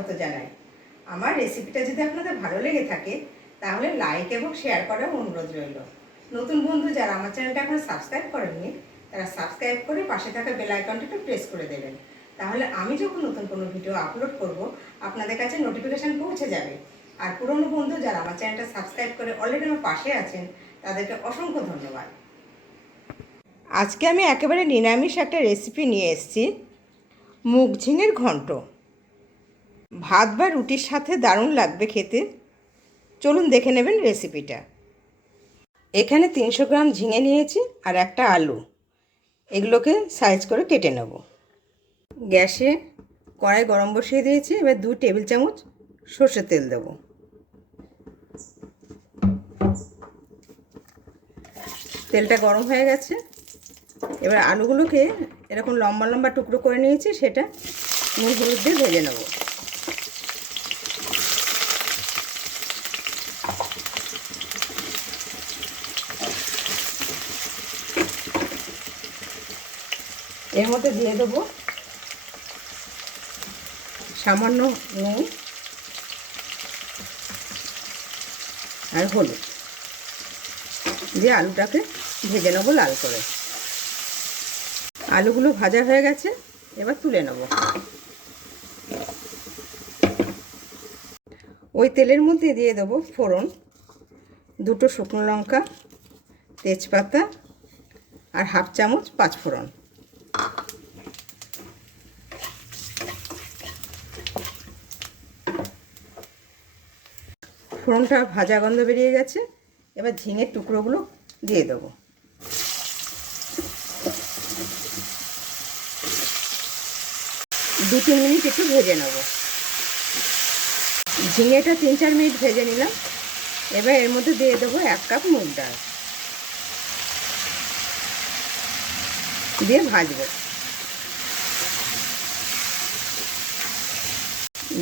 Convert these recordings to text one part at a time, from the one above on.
স্বাগত জানাই। আমার রেসিপিটা যদি আপনাদের ভালো লেগে থাকে তাহলে লাইক এবং শেয়ার করার অনুরোধ রইল। নতুন বন্ধু যারা আমার চ্যানেলটা এখনো সাবস্ক্রাইব করেননি তারা সাবস্ক্রাইব করে পাশে থাকা বেল আইকনটা একটু প্রেস করে দেবেন। তাহলে আমি যখন নতুন কোনো ভিডিও আপলোড করব আপনাদের কাছে নোটিফিকেশান পৌঁছে যাবে। আর পুরনো বন্ধু যারা আমার চ্যানেলটা সাবস্ক্রাইব করে অলরেডি আমার পাশে আছেন তাদেরকে অসংখ্য ধন্যবাদ। আজকে আমি একেবারে নিরামিষ একটা রেসিপি নিয়ে এসেছি, মুগ ঝিঙের ঘন্ট। ভাত বা রুটির সাথে দারুণ লাগবে খেতে। চলুন দেখে নেবেন রেসিপিটা। এখানে 300 গ্রাম ঝিঙে নিয়েছি আর একটা আলু, এগুলোকে সাইজ করে কেটে নেব। গ্যাসে কড়াই গরম বসিয়ে দিয়েছি, এবার 2 টেবিল চামচ সর্ষের তেল দেব। তেলটা গরম হয়ে গেছে, এবার আলুগুলোকে এরকম লম্বা লম্বা টুকরো করে নিয়েছি, সেটা নুন হলুদ দিয়ে ভেজে নেব। এর মধ্যে দিয়ে দেবো সামান্য নুন আর হলুদ দিয়ে আলুটাকে ভেজে নেবো লাল করে। আলুগুলো ভাজা হয়ে গেছে, এবার তুলে নেব। ওই তেলের মধ্যে দিয়ে দেবো ফোড়ন, 2টো শুকনো লঙ্কা, তেজপাতা আর 1/2 চামচ পাঁচফোড়ন। ফোড়নটা ভাজা গন্ধ বেরিয়ে গেছে, এবার ঝিঙের টুকরোগুলো দিয়ে দেবো। দু 3 মিনিট একটু ভেজে নেব। ঝিঙেটা 3-4 মিনিট ভেজে নিলাম, এবার এর মধ্যে দিয়ে দেবো 1 কাপ মুগ ডাল দিয়ে ভাজবো।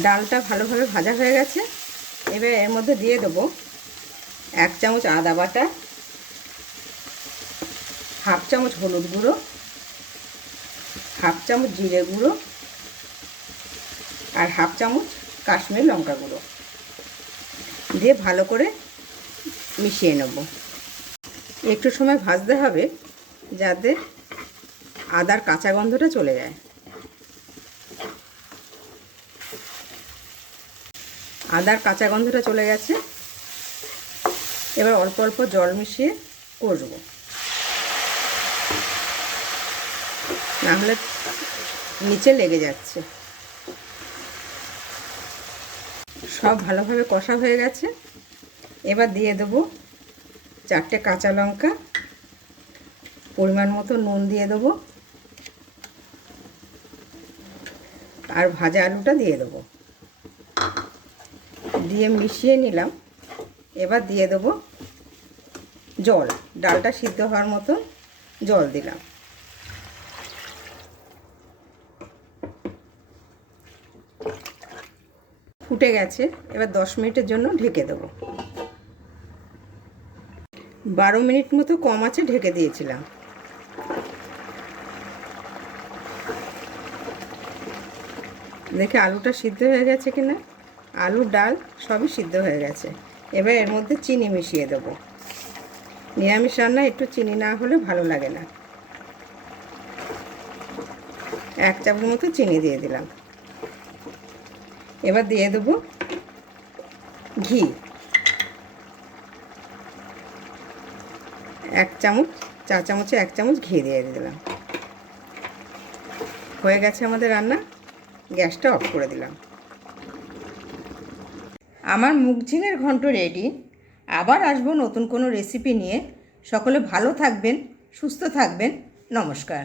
ডালটা ভালোভাবে ভাজা হয়ে গেছে, এবার এর মধ্যে দিয়ে দেবো 1 চামচ আদা বাটা, 1/2 চামচ হলুদ গুঁড়ো, 1/2 চামচ জিরে গুঁড়ো আর 1/2 চামচ কাশ্মীরি লঙ্কা গুঁড়ো দিয়ে ভালো করে মিশিয়ে নেব। একটু সময় ভাজতে হবে যাতে আদার কাঁচা গন্ধটা চলে যায়। আদার কাঁচা গন্ধটা চলে গেছে, এবার অল্প অল্প জল মিশিয়ে কষবো, নাহলে নিচে লেগে যাচ্ছে। সব ভালোভাবে কষা হয়ে গেছে, এবার দিয়ে দেবো 4টে কাঁচা লঙ্কা, পরিমাণ মতো নুন দিয়ে দেবো আর ভাজা আলুটা দিয়ে দেবো, দিয়ে মিশিয়ে নিলাম। এবার দিয়ে দেবো জল, ডালটা সিদ্ধ হওয়ার মতো জল দিলাম। ফুটে গেছে, এবার 10 মিনিটের জন্য ঢেকে দেবো। 12 মিনিট মতো কম আঁচে ঢেকে দিয়েছিলাম। দেখে আলুটা সিদ্ধ হয়ে গেছে কিনা, আলু ডাল সবই সিদ্ধ হয়ে গেছে। এবার এর মধ্যে চিনি মিশিয়ে দেবো। নিরামিষ রান্না একটু চিনি না হলে ভালো লাগে না। 1 চামচ মতো চিনি দিয়ে দিলাম। এবার দিয়ে দেবো ঘি, 1 চামচ, চা চামচে 1 চামচ ঘি দিয়ে দিলাম। হয়ে গেছে আমাদের রান্না, গ্যাসটা অফ করে দিলাম। আমার মুগ ঝিঙের ঘন্ট রেডি। আবার আসবো নতুন কোনো রেসিপি নিয়ে। সকলে ভালো থাকবেন, সুস্থ থাকবেন। নমস্কার।